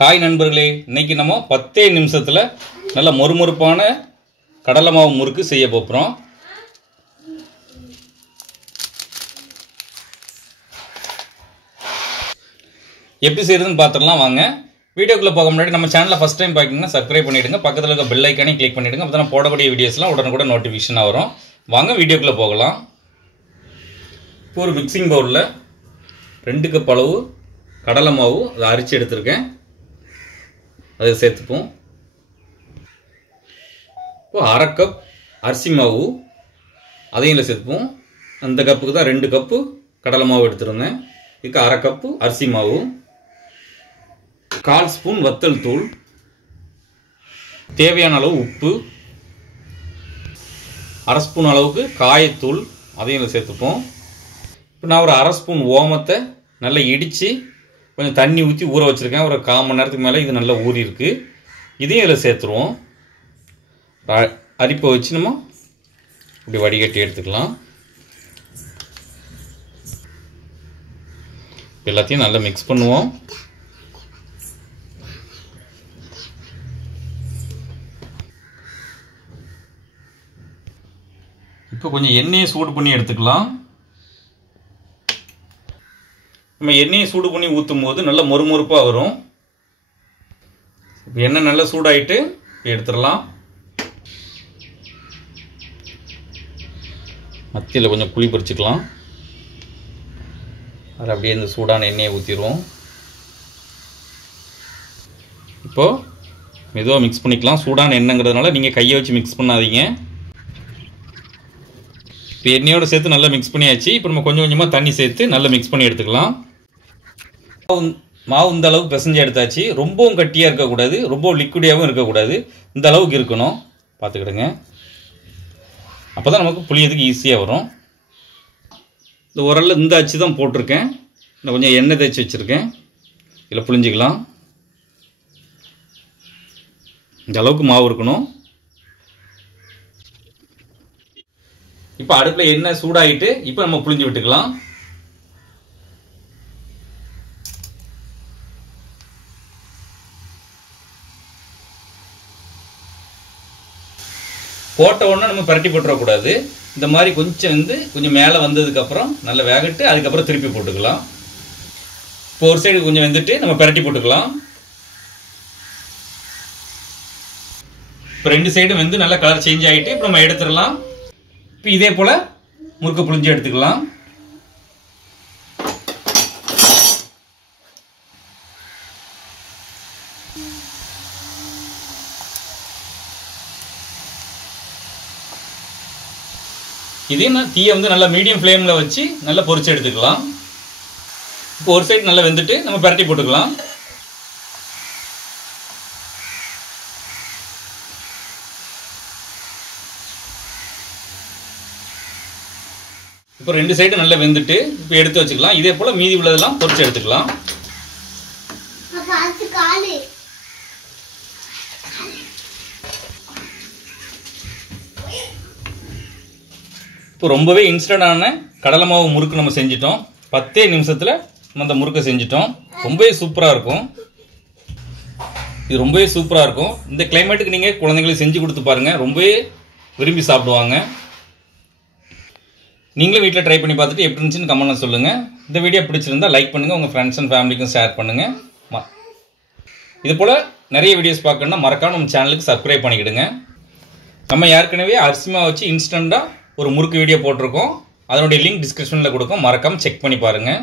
Hi நண்பர்களே, இன்னைக்கு நம்ம 10 நிமிஷத்துல நல்ல மொறுமொறுப்பான கடலை மாவு முறுக்கு செய்ய போறோம். எப்படி செய்யறதுன்னு பார்த்துடலாம் வாங்க. வீடியோக்குள்ள போக முன்னாடி நம்ம சேனலை ஃபர்ஸ்ட் டைம் பாத்தீங்கன்னா சப்ஸ்கிரைப் பண்ணிடுங்க, பக்கத்துல இருக்க பெல் ஐகானை கிளிக் பண்ணிடுங்க. அப்பதான் போடக்கூடிய வீடியோஸ்லாம் உடனுக்குடன் நோட்டிஃபிகேஷன் வரும். வாங்க வீடியோக்குள்ள போகலாம். ஒரு மிக்சிங் பவுல்ல 2 கப் அளவு கடலை மாவு அதை அரைச்சி எடுத்துருக்கேன். அதை சேர்த்துப்போம். இப்போ 1/2 கப் அரிசி மாவு அதையும் சேர்த்துப்போம். அந்த கப்புக்கு தான் 2 கப்பு கடலை மாவு எடுத்துருந்தேன். இதுக்கு 1/2 கப்பு அரிசி மாவு, 1/4 ஸ்பூன் வத்தல் தூள், தேவையான அளவு உப்பு, 1/2 ஸ்பூன் அளவுக்கு காயத்தூள் அதையும் சேர்த்துப்போம். இப்போ நான் ஒரு 1/2 ஸ்பூன் ஓமத்தை நல்லா இடித்து கொஞ்சம் தண்ணி ஊற்றி ஊற வச்சுருக்கேன். ஒரு 1/4 மணி நேரத்துக்கு மேலே இது நல்லா ஊறி இருக்குது. இதையும் இதில் சேர்த்துருவோம். அரிப்பை வச்சு நம்ம இப்படி வடிகட்டி எடுத்துக்கலாம். எல்லாத்தையும் நல்லா மிக்ஸ் பண்ணுவோம். இப்போ கொஞ்சம் எண்ணெயை சூடு பண்ணி எடுத்துக்கலாம். நம்ம எண்ணெயை சூடு பண்ணி ஊற்றும் போது நல்ல மொறுமொறுப்பாக வரும். எண்ணெய் நல்லா சூடாயிட்டு எடுத்துடலாம். மத்தியில் கொஞ்சம் குழி பறிச்சுக்கலாம். அது அப்படியே இந்த சூடான எண்ணெயை ஊற்றிடுவோம். இப்போது மெதுவாக மிக்ஸ் பண்ணிக்கலாம். சூடான எண்ணெய்ங்கிறதுனால நீங்கள் கையை வச்சு மிக்ஸ் பண்ணாதீங்க. இப்போ எண்ணெயோடு சேர்த்து நல்லா மிக்ஸ் பண்ணியாச்சு. இப்போ நம்ம கொஞ்சம் கொஞ்சமாக தண்ணி சேர்த்து நல்லா மிக்ஸ் பண்ணி எடுத்துக்கலாம். மாவு இந்த அளவுக்கு பிசைஞ்சு எடுத்தாச்சு. ரொம்பவும் கட்டியாக இருக்கக்கூடாது, ரொம்ப லிக்விடியாகவும் இருக்கக்கூடாது. இந்த அளவுக்கு இருக்கணும், பார்த்துக்கிடுங்க. அப்போ தான் நமக்கு புளியதுக்கு ஈஸியாக வரும். இந்த உரலில் இந்த அச்சு தான் போட்டிருக்கேன். நான் கொஞ்சம் எண்ணெய் தேய்ச்சி வச்சுருக்கேன். இதில் புளிஞ்சிக்கலாம். இந்த அளவுக்கு மாவு இருக்கணும். இப்போ அடுப்பில் எண்ணெய் சூடாகிட்டு இப்போ நம்ம புளிஞ்சு விட்டுக்கலாம். போட்ட உடனே நம்ம பரட்டி போட்டுறக்கூடாது. இந்த மாதிரி கொஞ்சம் மேலே வந்ததுக்கப்புறம் நல்லா வேகட்டு அதுக்கப்புறம் திருப்பி போட்டுக்கலாம். இப்போ ஒரு சைடு கொஞ்சம் வெந்துட்டு நம்ம பரட்டி போட்டுக்கலாம். இப்போ 2 சைடும் வந்து நல்லா கலர் சேஞ்ச் ஆகிட்டு இப்போ நம்ம எடுத்துடலாம். இப்போ இதே போல் முறுக்கு புளிஞ்சு எடுத்துக்கலாம். இதையும் தீயை வந்து நல்லா மீடியம் ஃப்ளேமில் வச்சு நல்லா பொரிச்சு எடுத்துக்கலாம். இப்போ ஒரு சைடு நல்லா வெந்துட்டு நம்ம பரட்டி போட்டுக்கலாம். இப்போ 2 சைடு நல்லா வெந்துட்டு இப்போ எடுத்து வச்சுக்கலாம். இதே போல் மீதி உள்ளதெல்லாம் பொரிச்சு எடுத்துக்கலாம். இப்போ ரொம்பவே இன்ஸ்டன்டான கடலை மாவு முறுக்கு நம்ம செஞ்சிட்டோம். 10 நிமிஷத்தில் நம்ம அந்த முறுக்கை செஞ்சிட்டோம். ரொம்பவே சூப்பராக இருக்கும். இது ரொம்பவே சூப்பராக இருக்கும். இந்த கிளைமேட்டுக்கு நீங்கள் குழந்தைங்களுக்கு செஞ்சு கொடுத்து பாருங்கள், ரொம்பவே விரும்பி சாப்பிடுவாங்க. நீங்களும் வீட்டில் ட்ரை பண்ணி பார்த்துட்டு எப்படி இருந்துச்சுன்னு கமெண்ட்ல சொல்லுங்கள். இந்த வீடியோ பிடிச்சிருந்தா லைக் பண்ணுங்கள், உங்கள் ஃப்ரெண்ட்ஸ் அண்ட் ஃபேமிலிக்கும் ஷேர் பண்ணுங்கள். இது போல் நிறைய வீடியோஸ் பார்க்கணுன்னா மறக்காம நம்ம சேனலுக்கு சப்ஸ்கிரைப் பண்ணிக்கிடுங்க. நம்ம ஏற்கனவே அரிசி மாவு வச்சு இன்ஸ்டண்ட்டாக ஒரு முறுக்கு வீடியோ போட்டிருக்கோம். அதனுடைய லிங்க் டிஸ்கிரிப்ஷனில் கொடுக்கும், மறக்காமல் செக் பண்ணி பாருங்கள்.